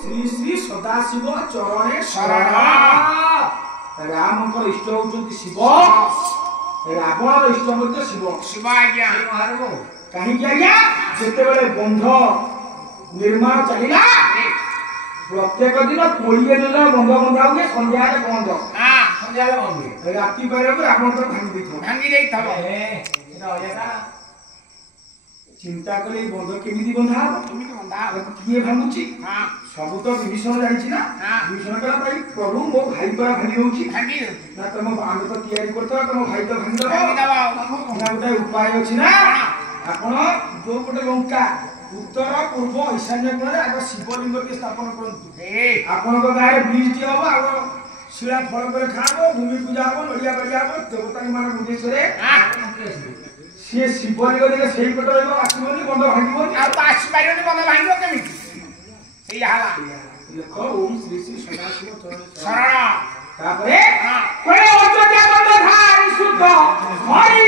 श्री श्री सदाशिव चरणे शरण। राम को इष्ट होउछंती शिव, रावण इष्ट मध्य शिव। शिव आज्ञा कहीं आज्ञा जेते बेले बंध निर्माण चलिला प्रत्येक दिन 20 दिन बंध बंधा हुए संध्या बंध। हां संध्या बंध राति बेले रावण तो भांगी देइथबो चिंता कले बंध केमिति बंधा केमिति बंधा किए भांगुची। हां सब तो विभीषण जानिछि ना। विभीषण कहला भाई प्रभु मो भाई पर भांगी होउची ना तुम बांध तो तैयारी करतो तुम भाई तो भांगी दबो ना गोटे उपाय अछि ना। आपण जो गोटे लंका उत्तर पूर्व ईशान्य कोण आग शिवलिंग के स्थापन करंतु। आपण को गाय बीज हो आग शिला फल करे खाबो भूमि पूजा हो नडिया बडिया हो देवता मान मुदेशरे से शिवलिंग देले सेही पट रहबो आसीबोनी बंद भांगिबोनी आ तो आसी पारिबोनी बंद भांगिबो केमिति सेही हाला देखो ओम श्री श्री सदाशिव शरण तापरे कोई अयोध्या बंद धारी शुद्ध हरि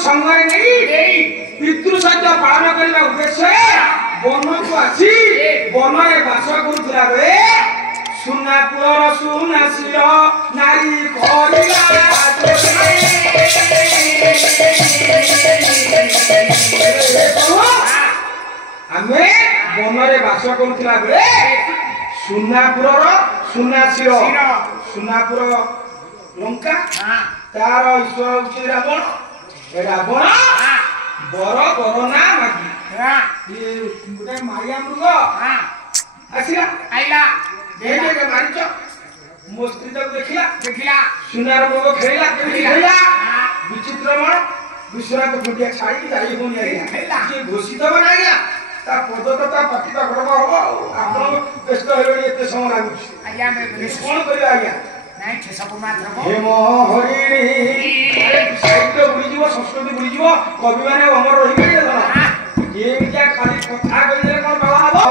संगरे नहीं पितृ सत्य पालन करने उद्देश्य वन को आसी वन में बास करुला बेले सुनापुर सुनाशीर नारी आमे वन में बास करुला बेले सुनापुर सुनाशीर सुनापुर लंका तार ईश्वर होउछि रावण। रावण बर बरना मागी ये गोटे माया मृग आसिला आइला देखे मारिच मो स्त्री तक देखिला देखिला सुनार मृग खेला खेला विचित्र मन विश्वनाथ फटिया छाई जाई होनी आइला ये घोषित बनाइला ता पद तो ता पति ता गरबा हो आपण व्यस्त होई एते समय लागु आज्ञा में कोन करियो आज्ञा नाही ठेसापु मात्र को हे मोहरी साहित्य बुझी जीव संस्कृति बुझी जीव कवि माने अमर रहि गए ना ये क्या खाली कथा कइले कोन बाबा हबो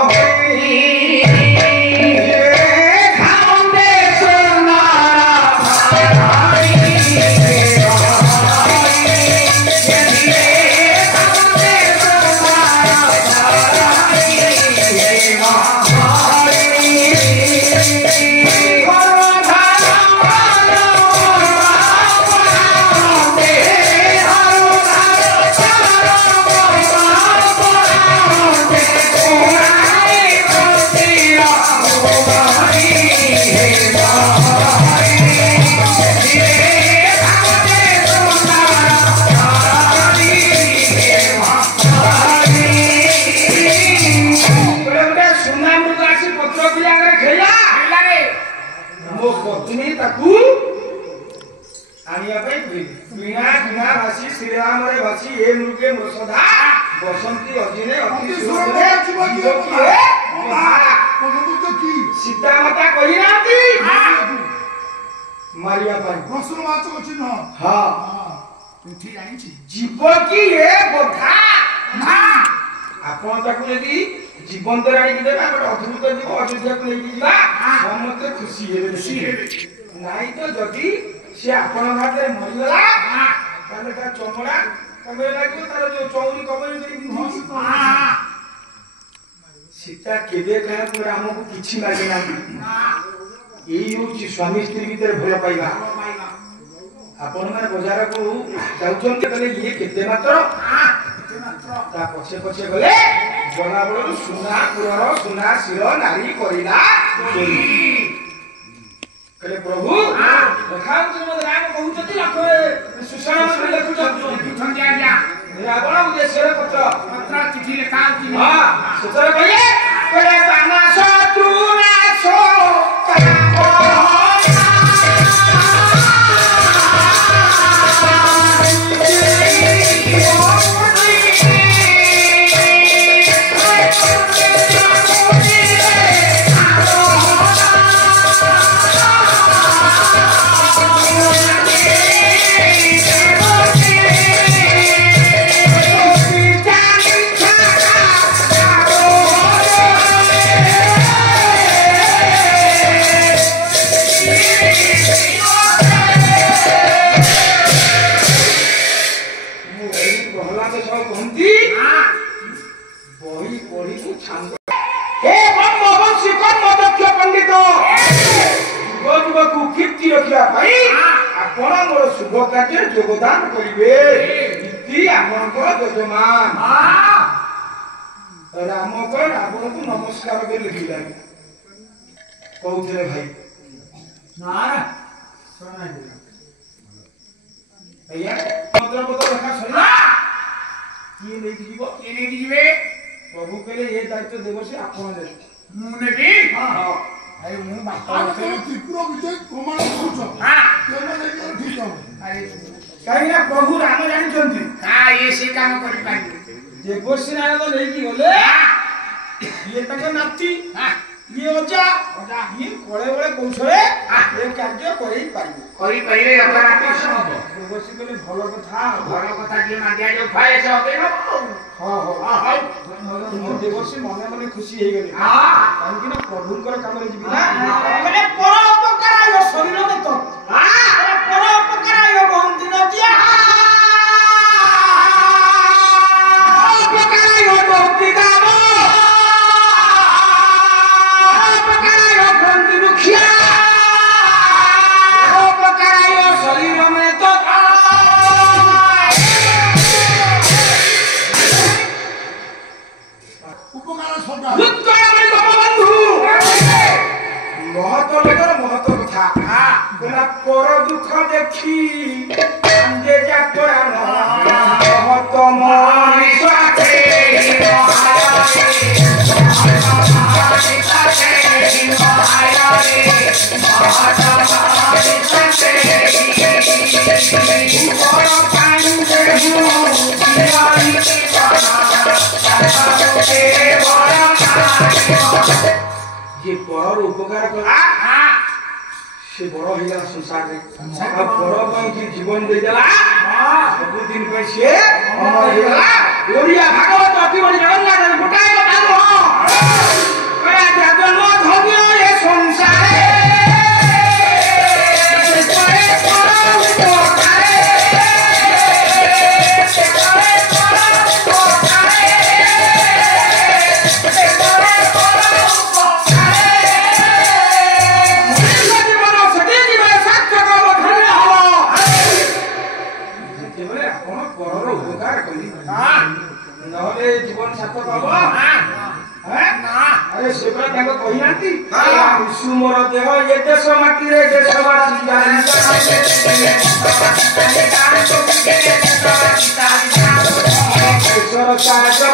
बसंती अजिने अति सुरे जीव की सीता माता कहि नाती मारिया पाई रसुल माच चिन्ह। हां ठीक जानि छी जीव की ए बोधा आपण ताकू यदि जीवन तो राणी देबा अद्भुत जीव अयोध्या को लेके जीवा समस्त खुशी हेबे नाही तो जदी से आपण हाथ रे मरि गला ताले का चमड़ा कमे लागो तार जो चौरी कमे करी सीता केबे कहा को राम को किछि लागे ना एई होची स्वामी स्त्री भीतर भल पाइबा। आपण माने बाजार को जाउछन कहले ये केते मात्र ता पछे पछे गले बना बड़ सुना पुरर सुना शिर नारी करिला कहले प्रभु देखाउ तुम राम कहउछति लख सुशासन में लिखुछ संज्ञा आज्ञा रावण उद्देश्य पत्र पत्र चिठी लिखा कि हां सुतर कहले बाना शत्रु नाशो Yeah. सब कहती बही पढ़ी को छान हे ब्रह्म वंशी कर्म दक्ष पंडित युवक कीर्ति रखा भाई आपण मोर शुभ कार्य योगदान करिवे इति आपनकर यजमान राम को रावण को नमस्कार कर लिखिला कहउथले भाई ना सुना भैया मंत्र पत्र रखा सरिला की लेके जीवे प्रभु कहले ये दायित्व देव से आपण दे मु नेबी हां अरे मु बात त्रिपुरा विजय प्रमाण करूछ हां केना नहीं ठीक है अरे काई ना प्रभु राम जानि छथि हां ये से काम करि पाई देवसी नारायण लेकी गले ये तक नाती हां ये ओजा ये कोळे कोळे कौशले ये कार्य करै पारिबो करि पाइले अपराधी सब देवसी कहले भलो कथा घर कथा जे मागिया जो फाए से होबे न हां हां देवसी मने मने खुशी हे गले हां काहे कि प्रभुकर काम रे जिबि ना कहले परोपकार यो शरीर में तो हां परोपकार यो बंदी न दिया परोपकार यो बंदी काम परोपकार यो बंदी मुखिया परोपकार यो शरीर में तो उपकार सदा उत्तर में बंधु महत लोकर महत कथा बिना पर दुख देखी अंजे जा प्राण महत मनीषा के ये पर उपकार करा से बड़ हिला संसार रे अब बड़ ପାଇଁ जे जीवन दे देला सब दिन पे से अमर हिला ओरिया भागवत अति बड़ी जगन्नाथ गोटाए कथा हो कया जगन धन्य ये संसारे जीवन सार्थक हबो अरे सेबरा ताको कहि नांती यीशु मोर देह ये देश माटी रे देशवासी जानी ईश्वर कार्य